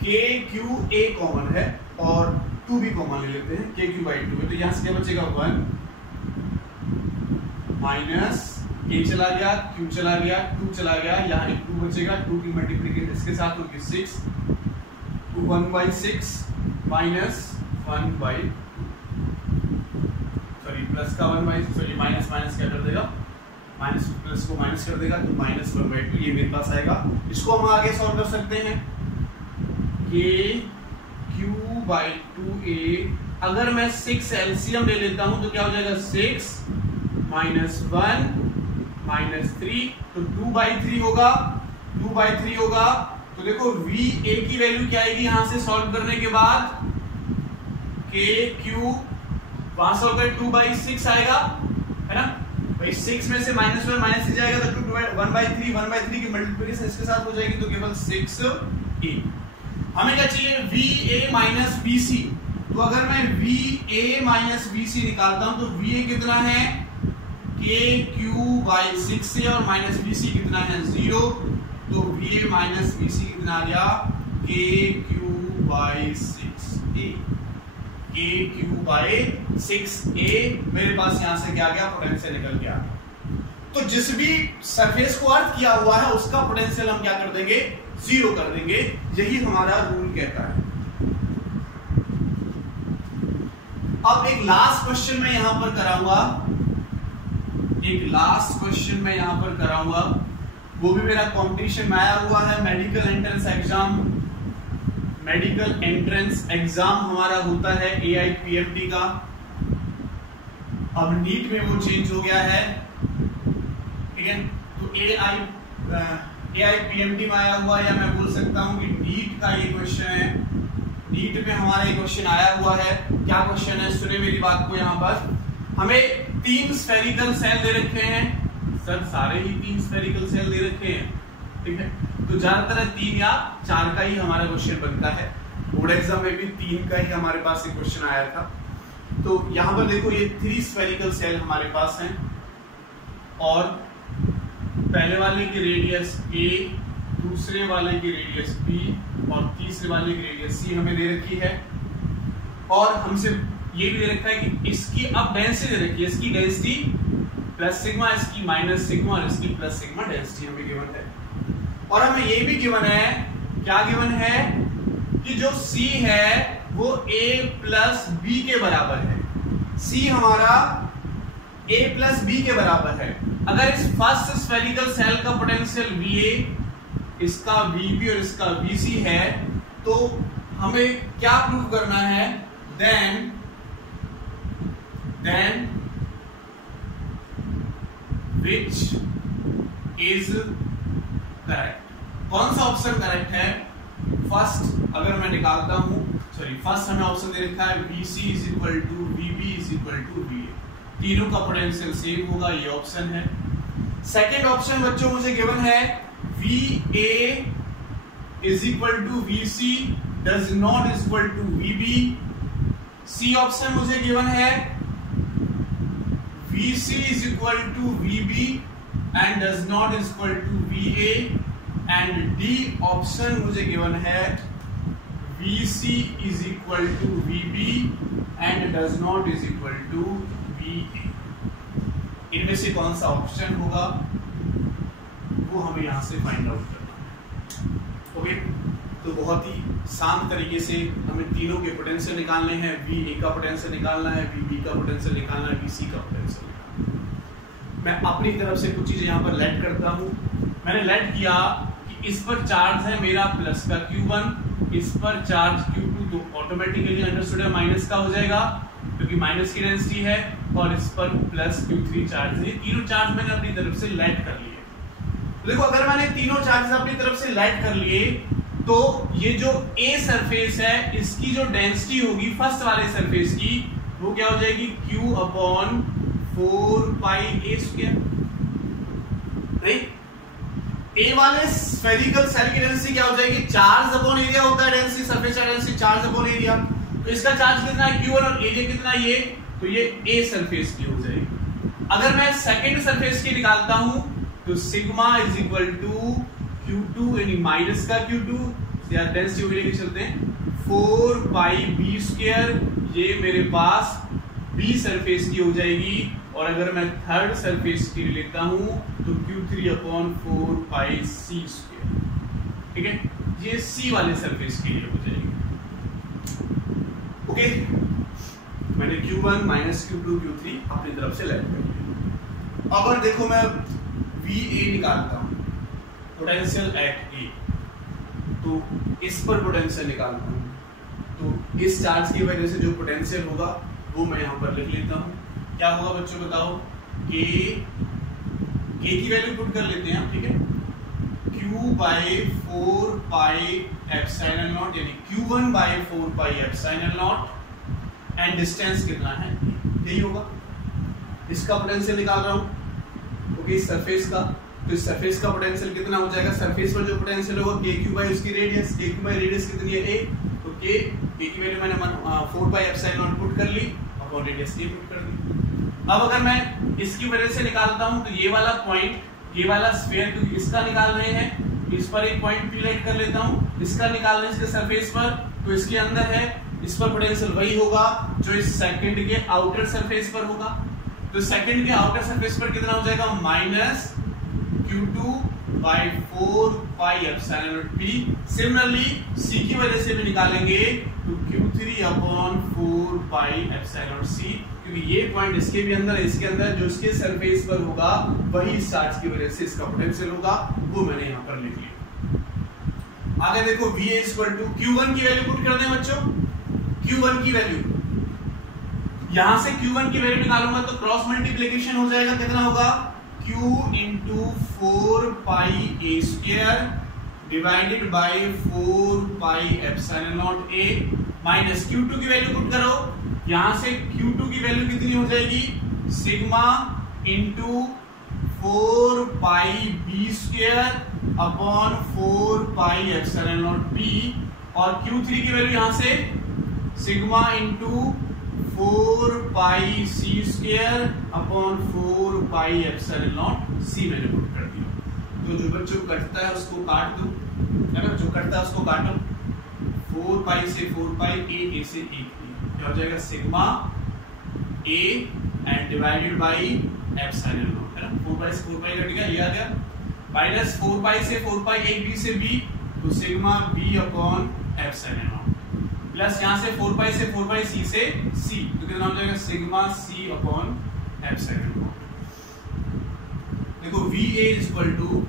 k q a कॉमन है और 2 भी कॉमन ले लेते हैं, k q बाई 2 है। तो यहां से क्या बचेगा 1 माइनस a चला गया, q चला गया, 2 चला गया, यहाँ एक 2 बचेगा, 2 की मल्टीप्लिकेशन इसके साथ होगी 6, 1 बाई 6 माइनस 1 बाई प्लस का 1 बाई माइनस माइनस क्या कर देगा, माइनस प्लस को माइनस कर देगा, तो माइनस 1 बाई 2 ये मेरे पास आएगा। इसको हम आगे सॉल्व कर सकते हैं। k q बाई 2a अगर मैं 6 एलसीएम ले लेता हूं तो क्या हो जाएगा 6 माइनस 1 माइनस 3, तो 2 बाई 3 होगा, 2 बाई 3 होगा। तो देखो v a की वैल्यू क्या आएगी यहां से सॉल्व करने के बाद, k q वहां से होकर 2 बाई 6 आएगा, है ना भाई। 6 में से माइनस 1 माइनस जाएगा तो 1 बाई 3 की मल्टीप्लिकेशन इसके साथ हो जाएगी, तो केवल 6a। हमें क्या चाहिए? va minus bc। तो अगर मैं va माइनस bc निकालता हूं तो va कितना है k q बाई 6 से और माइनस bc कितना है 0, तो va माइनस bc कितना आ गया k q by 6a। k q by 6a मेरे पास यहां से क्या गया, पोटेंशियल निकल गया। तो जिस भी सरफेस को अर्थ किया हुआ है उसका पोटेंशियल हम क्या कर देंगे, 0 कर देंगे। यही हमारा रूल कहता है। अब एक लास्ट क्वेश्चन मैं यहां पर कराऊंगा, एक लास्ट क्वेश्चन मैं यहां पर कराऊंगा, वो भी मेरा कंपटीशन में आया हुआ है। Medical entrance exam, medical entrance exam हमारा होता है AIPMT का। अब नीट में वो चेंज हो गया है, ठीक है। तो AIPMT में आया हुआ, या मैं बोल सकता हूं कि नीट का ये क्वेश्चन है। नीट में हमारा ये क्वेश्चन आया हुआ है। क्या क्वेश्चन है, सुने मेरी बात को। यहाँ पर हमें 3 स्फेरिकल सेल दे रखे हैं, सर सारे ही 3 स्फेरिकल सेल दे रखे हैं, ठीक है। तो ज्यादातर 3 या 4 का ही हमारा क्वेश्चन बनता है। बोर्ड एग्जाम में भी 3 का ही हमारे पास एक क्वेश्चन आया था। तो यहाँ पर देखो ये 3 स्फेरिकल सेल हमारे पास हैं और पहले वाले की रेडियस a, दूसरे वाले की रेडियस b और तीसरे वाले की रेडियस c हमें दे रखी है। और हमसे ये भी दे रखा है कि इसकी अब डेंसिटी दे रखी है, इसकी डेंसिटी प्लस सिग्मा, इसकी माइनस सिग्मा और इसकी प्लस सिग्मा डेंसिटी हमें गिवन है। और हमें ये भी गिवन है, क्या गिवन है कि जो C है वो A प्लस B के बराबर है। C हमारा A प्लस B के बराबर है। अगर इस फर्स्ट स्फेरिकल सेल का पोटेंशियल VA, इसका VB और इसका VC है, तो हमें क्या प्रूव करना है, देन which is करेक्ट। कौन सा ऑप्शन करेक्ट है? फर्स्ट अगर मैं निकालता हूं, फर्स्ट हमें ऑप्शन दे रखा है VC is equal to VB is equal to VA, तीनों का पोटेंशियल सेम होगा, ये ऑप्शन है। सेकंड ऑप्शन बच्चों मुझे गिवन है VA is equal to VC does not is equal to VB। C option मुझे गिवन है VC is equal to VB and does not is equal to VA, and D option मुझे given है VC is equal to VB and does not is equal to VA। इनमें से कौन सा option होगा वो हमें यहां से फाइंड आउट करना है। ओके, तो बहुत ही शांत तरीके से हमें तीनों के पोटेंशियल निकालने हैं। VA का पोटेंशियल निकालना है, VB का पोटेंशियल निकालना है, VC का पोटेंशियल निकालना है। मैं अपनी तरफ से कुछ चीजें यहाँ पर लेट करता हूँ। मैंने लेट किया कि इस पर चार्ज है मेरा प्लस का Q1, इस पर चार्ज Q2, तो ऑटोमेटिकली अंडरस्टूड है माइनस का हो जाएगा क्योंकि माइनस की डेंसिटी है, और इस पर प्लस Q3 चार्ज है। तीनों चार्ज मैंने अपनी तरफ से लेट कर लिए। देखो अगर मैंने तीनों चार्जेस अपनी तरफ से लेट कर लिए तो ये जो A सरफेस है इसकी जो डेंसिटी होगी फर्स्ट वाले सरफेस की वो क्या हो जाएगी Q upon 4 pi A square, right. A वाले स्फेरिकल सेल की डेंसिटी क्या हो जाएगी, चार्ज अपॉन एरिया होता है density, surface density charge upon area. तो इसका चार्ज कितना है Q1 और एरिया कितना ये, तो ये ए सरफेस की हो जाएगी। अगर मैं सेकंड सरफेस की निकालता हूं तो sigma is equal to Q2 यानी माइनस का Q2 या डेंसिटी वगैरह के चलते हैं 4 पाई बी स्क्वायर, ये मेरे पास बी सरफेस की हो जाएगी। और अगर मैं थर्ड सरफेस की लेता हूं तो Q3 upon 4 pi C square, ठीक है, ये सी वाले सरफेस के लिए हो जाएगी। ओके, मैंने Q1 माइनस Q2 Q3 अपनी तरफ से ले लिया। अगर देखो मैं VA निकालता हूं, पोटेंशियल एट ए, तो इस पर पोटेंशियल निकालता हूं, तो इस चार्ज की वजह से जो पोटेंशियल होगा वो मैं यहां पर लिख लेता हूं। क्या होगा बच्चों बताओ, के की वैल्यू पुट कर लेते हैं हम, ठीक है, Q by 4 pi epsilon not यानी Q1 by 4 pi epsilon not and distance कितना है, यही होगा। इसका पोटेंशियल निकाल रहा हूं, ओके, सरफेस का, तो इस सरफेस का पोटेंशियल कितना हो जाएगा, सरफेस पर जो पोटेंशियल होगा KQ बाई उसकी रेडियस, KQ बाई रेडियस कितनी है a, तो K की वैल्यू मैंने 4 पाई एप्सिलॉन नॉट पुट कर ली, अपॉन रेडियस a पुट कर दी। अब अगर मैं इसकी वजह से निकालता हूं तो ये वाला पॉइंट, ये वाला स्फीयर, क्योंकि इसका निकाल रहे हैं, इस पर एक पॉइंट P लाइट कर लेता हूं, इसका निकाल रहे हैं इसके सरफेस पर, तो इसके अंदर है, इस पर पोटेंशियल वही होगा जो इस सेकंड के आउटर सरफेस पर होगा। तो सेकंड के आउटर सरफेस पर कितना हो जाएगा, minus Q2 by 4 pi epsilon not P। Similarly C की वजह से भी निकालेंगे तो Q3 upon 4 pi epsilon not C, क्योंकि ये पॉइंट इसके भी अंदर है, इसके अंदर जो इसके सरफेस पर होगा वही इस चार्ज की वजह से इसका पोटेंशियल होगा, वो मैंने यहां पर लिख लिया। आगे देखो VA इक्वल टू Q1 की वैल्यू पुट कर दें बच्चों, Q1 की वैल्यू, यहां से Q1 की वैल्यू निकालूंगा तो क्रॉस मल्टीप्लिकेशन हो जाएगा, कितना होगा, Q into 4 pi A square divided by 4 pi epsilon not a minus Q2 की वैल्यू पुट करो, यहां से Q2 की वैल्यू कितनी हो जाएगी, sigma into 4 pi B square upon 4 pi epsilon not B, और Q3 की वैल्यू यहां से sigma into 4 pi C square upon 4 pi epsilon not C मैंने पुट कर दिया। तो जो बच्चों कटता है उसको काट दो, है ना, जो कटता है उसको काटो, 4 पाई से 4 पाई, ए से ए, क्या हो जाएगा, sigma A and divided by epsilon not, है ना, 4 पाई से 4 पाई कट गया, ये आ गया, माइनस 4 पाई से 4 पाई, एक बी से बी, तो sigma B upon epsilon naught, plus यहां से 4 पाई से 4 पाई सी से सी, तो कितना हो जाएगा, sigma C upon epsilon naught. देखो VA is equal to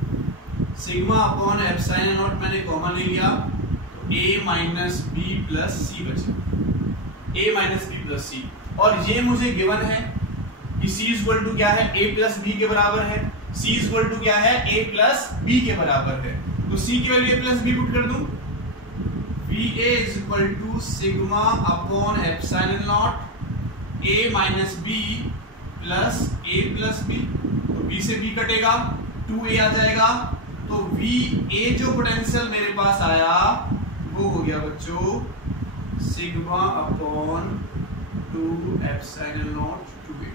sigma upon epsilon naught, मैंने कॉमन ले लिया, तो A minus B plus C बचा, A minus B plus C, और ये मुझे गिवन है कि C इक्वल टू क्या है, A प्लस बी के बराबर है, C इक्वल टू क्या है, A प्लस बी के बराबर है, तो C की value A plus B put कर दूं, VA is equal to sigma upon epsilon naught A minus B plus A plus B, तो B से B कटेगा, 2A आ जाएगा, तो VA जो पोटेंशियल मेरे पास आया वो हो गया बच्चों sigma upon 2 epsilon naught 2A।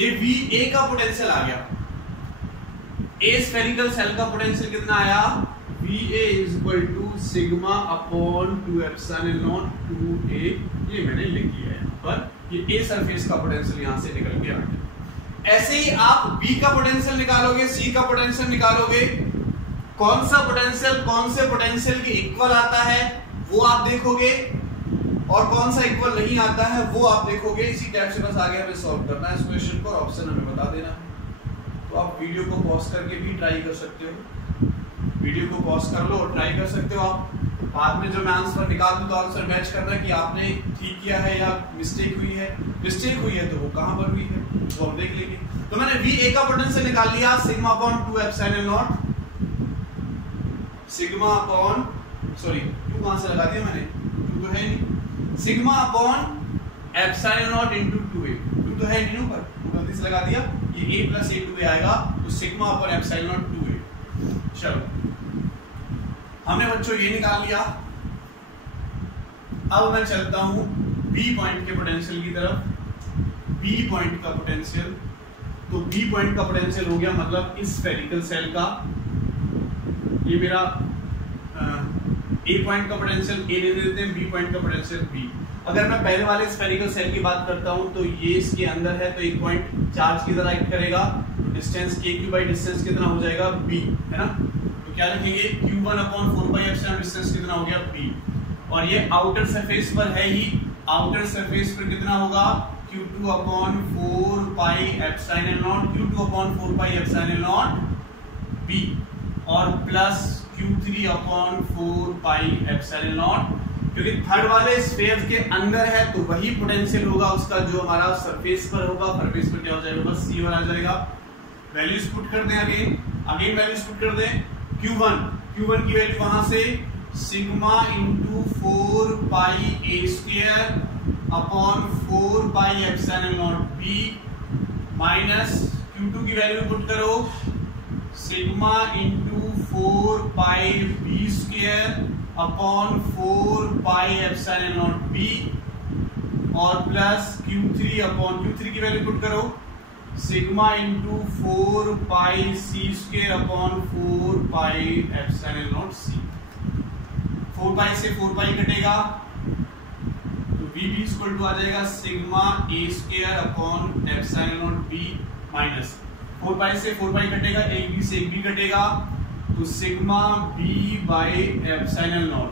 ये VA का पोटेंशियल आ गया। A स्फेरिकल सेल का पोटेंशियल कितना आया, VA is equal to sigma upon 2 epsilon naught 2A, ये मैंने लिख लिया है यहाँ पर, ये A सरफेस का पोटेंशियल यहां से निकल के आ गया। ऐसे ही आप B का पोटेंशियल निकालोगे, C का पोटेंशियल निकालोगे, कौन सा पोटेंशियल कौन से पोटेंशियल के इक्वल आता है वो आप देखोगे, और कौन सा इक्वल नहीं आता है वो आप देखोगे। इसी टाइप से बस आगे हमें सॉल्व करना है इस क्वेश्चन को, ऑप्शन हमें बता देना है। तो आप वीडियो को पॉज करके भी ट्राई कर सकते हो, वीडियो को पॉज कर लो और ट्राई कर सकते हो आप। बाद में जो मैं आंसर निकाल दूं तो आंसर मैच करना कि आपने ठीक किया है या मिस्टेक हुई है। मिस्टेक हुई है तो वो कहां पर हुई है वो हम देख लेंगे। तो मैंने VA का पोटेंशियल निकाल लिया, sigma upon 2 epsilon not, sigma upon, sorry 2 कहां से लगा दिया मैंने, 2 तो है नहीं, sigma upon epsilon not into 2A, 2 तो है नहीं ऊपर, तो गलती से लगा दिया, ये a प्लस a2a आएगा, तो sigma upon epsilon naught 2a। चलो हमने बच्चों ये निकाल लिया। अब मैं चलता हूं बी पॉइंट के पोटेंशियल की तरफ। बी पॉइंट का पोटेंशियल, तो बी पॉइंट का पोटेंशियल हो गया मतलब इस स्फेरिकल सेल का, ये मेरा ए पॉइंट का पोटेंशियल ए ले लेते हैं, बी पॉइंट का पोटेंशियल बी। अगर मैं पहले वाले स्फेरिकल सेल की बात करता हूं तो ये इसके अंदर है, तो एक पॉइंट चार्ज की तरह एक्ट करेगा, तो डिस्टेंस k3 बाई डिस्टेंस कितना हो जाएगा b, है ना। तो क्या लिखेंगे q1 upon 4 pi epsilon, distance कितना हो गया b, और ये आउटर सरफेस पर है ही, आउटर सरफेस पर कितना होगा q2 upon 4 pi epsilon not, q2 upon 4 pi epsilon not b, और plus q3 upon 4 pi epsilon not, क्योंकि थर्ड वाले स्फीयर के अंदर है तो वही पोटेंशियल होगा उसका जो हमारा सरफेस पर होगा। सरफेस पर क्या हो जाएगा, बस c वन आ जाएगा। वैल्यूज पुट कर दें, अगेन वैल्यूज पुट कर दें। q1 की वैल्यू वहां से sigma into 4 pi a square upon 4 pi epsilon not b, minus q2 की वैल्यू पुट करो sigma into 4 pi b square upon 4 pi epsilon not b, और प्लस q3 अपॉन q3 की value put करो sigma into 4 pi c square upon 4 pi epsilon not c। 4 पाई से 4 पाई कटेगा तो v b equal to आ जाएगा sigma a square upon epsilon not b, minus 4 पाई से 4 पाई कटेगा, एक b से एक b कटेगा, तो sigma b by epsilon not,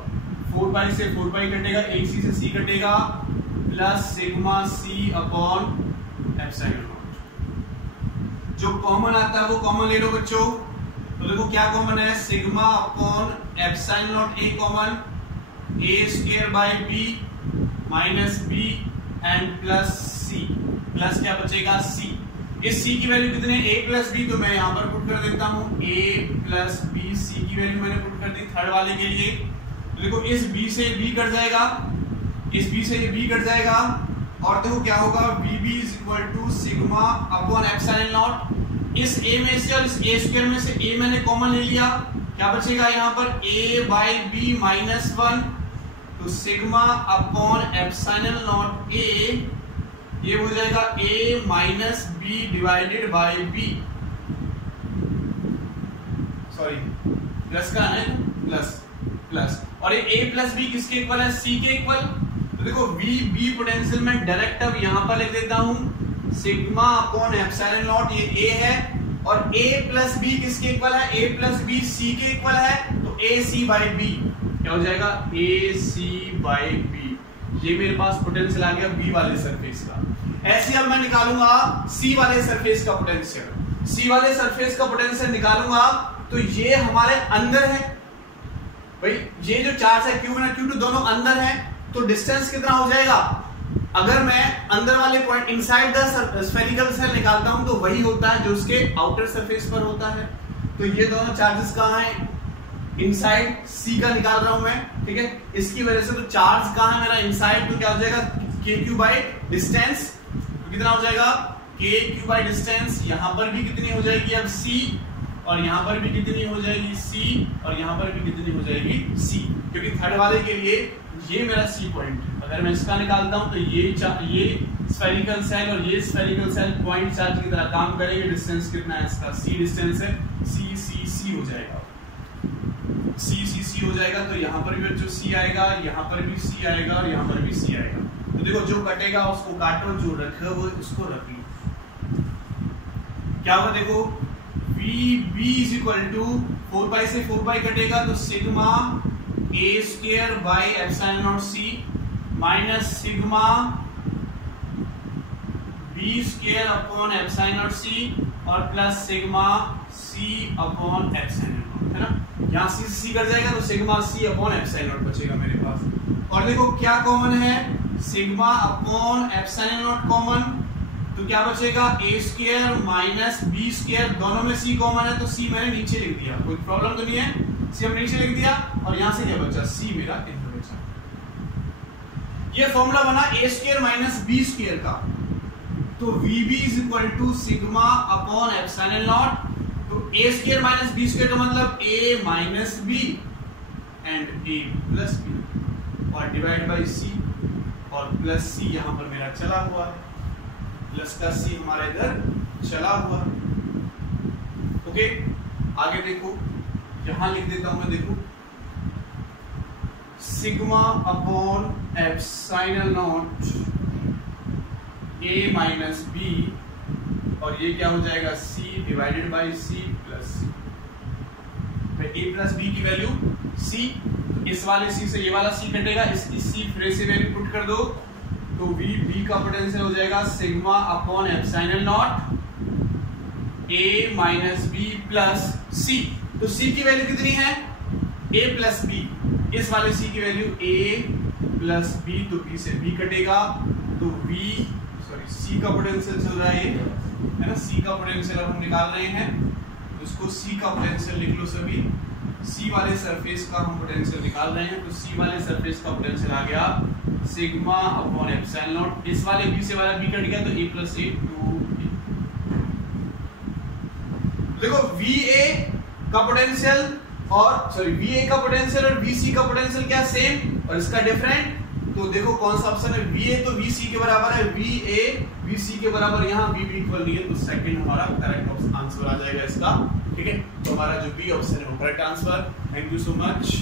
4 पाई से 4 पाई कटेगा, एक c से c कटेगा, plus sigma c upon epsilon not. जो कॉमन आता है वो कॉमन ले लो बच्चों। तो देखो क्या कॉमन है, sigma upon epsilon naught a common, a square by b minus b and plus c, plus क्या बचेगा c। इस c की वैल्यू कितनी है a प्लस b, तो मैं यहां पर पुट कर देता हूं a प्लस b, c की वैल्यू मैंने पुट कर दी थर्ड वाले के लिए। तो देखो इस b से b कट जाएगा, इस b से ये b कट जाएगा, और देखो क्या होगा vb is equal to sigma upon epsilon naught. इस a में से और इस a स्क्वायर में से a मैंने कॉमन ले लिया, क्या बचेगा यहाँ पर a बाई b माइनस 1, तो sigma upon epsilon naught a ये हो जाएगा a minus b divided by b, sorry plus का है प्लस प्लस, और ये a प्लस b किसके इक्वल है, c के इक्वल। तो देखो v b पोटेंशियल में डायरेक्ट अब यहां पर लिख देता हूं सिग्मा अपॉन एप्सिलॉन नॉट, ये a है, और a प्लस b किसके इक्वल है, a प्लस b c के इक्वल है, तो a c बाई b क्या हो जाएगा a c बाई b। ये मेरे पास पोटेंशियल आ गया b वाले सरफेस का। ऐसे अब मैं निकालूंगा c वाले सरफेस का पोटेंशियल। c वाले सरफेस का पोटेंशियल निकालूंगा तो ये हमारे अंदर है भाई, ये जो चार्ज है q1 और q2 दोनों अंदर है, तो डिस्टेंस कितना हो जाएगा, अगर मैं अंदर वाले point inside the spherical shell निकालता हूं तो वही होता है जो उसके आउटर सरफेस पर होता है। तो ये दोनों चार्जेस कहां हैं, इनसाइड c का निकाल रहा हूं मैं, ठीक है। इसकी वजह से तो चार्ज कहां है मेरा इनसाइड, तो क्या हो जाएगा kq बाई डिस्टेंस, तो कितना हो जाएगा kq बाई डिस्टेंस, यहां पर भी कितनी हो जाएगी अब c, और यहां पर भी कितनी हो जाएगी c, और यहां पर भी कितनी हो जाएगी c, क्योंकि थर्ड वाले के लिए ये मेरा c पॉइंट है। अगर मैं इसका निकालता हूं तो ये स्फेरिकल सेल और ये स्फेरिकल सेल पॉइंट चार्ज की तरह काम करेंगे। डिस्टेंस कितना है इसका, c डिस्टेंस है, c हो जाएगा, c हो जाएगा। तो यहाँ पर भी बच्चों c आएगा, यहाँ पर भी c आएगा, और यहाँ पर भी c आएगा। तो देखो जो कटेगा उसको काटो, जो रखो वो उसको रख लो। क्या होगा देखो vb इज इक्वल टू 4 पाई से 4 पाई कटेगा, तो sigma a square by epsilon not c minus sigma b square upon epsilon not c, और plus sigma c upon epsilon not, है ना। यहाँ c से c कट जाएगा तो sigma c upon epsilon not बचेगा मेरे पास। और देखो क्या कॉमन है, sigma upon epsilon not common, तो क्या बचेगा a square minus b square, दोनों में c कॉमन है तो c मैंने नीचे लिख दिया, कोई प्रॉब्लम तो नहीं है, c हम नीचे लिख दिया, और यहां से क्या बचा c मेरा इधर बचा। ये फॉर्मूला बना a square minus b square का। तो VB is equal to sigma upon epsilon naught, तो a square minus b square का मतलब a minus b and a plus b और डिवाइड बाय c, और प्लस c यहां पर मेरा चला हुआ है, प्लस का c हमारा इधर चला हुआ है। ओके, आगे देखो, यहां लिख देता हूं मैं, देखो sigma upon epsilon naught a minus b, और ये क्या हो जाएगा c divided by c plus c। a plus b की वैल्यू c, इस वाले c से ये वाला c कटेगा, इस c फिर से वैल्यू पुट कर दो, तो v b का पोटेंशियल हो जाएगा sigma upon epsilon naught a minus b plus c। तो c की वैल्यू कितनी है a प्लस b, इस वाले c की वैल्यू a प्लस b, तो b से b कटेगा, तो c का पोटेंशियल चल रहा है ना, c का पोटेंशियल अब हम निकाल रहे हैं, तो इसको c का पोटेंशियल लिख लो सभी, c वाले सरफेस का हम पोटेंशियल निकाल रहे हैं, तो c वाले सरफेस का पोटेंशियल आ गया सिग्मा अपॉन एप्सिलॉन नॉट, इस वाले b से वाला b कट गया, तो a प्लस a 2b। देखो VA का पोटेंशियल और VA का पोटेंशियल और VC का पोटेंशियल क्या सेम और इसका डिफरेंट, तो देखो कौन सा ऑप्शन है, VA तो VC के बराबर है, VA VC के बराबर, यहाँ VB इक्वल नहीं है, तो सेकंड हमारा करेक्ट आंसर आ जाएगा इसका। ठीक है, तो हमारा जो बी ऑप्शन है वो correct answer. Thank you so much.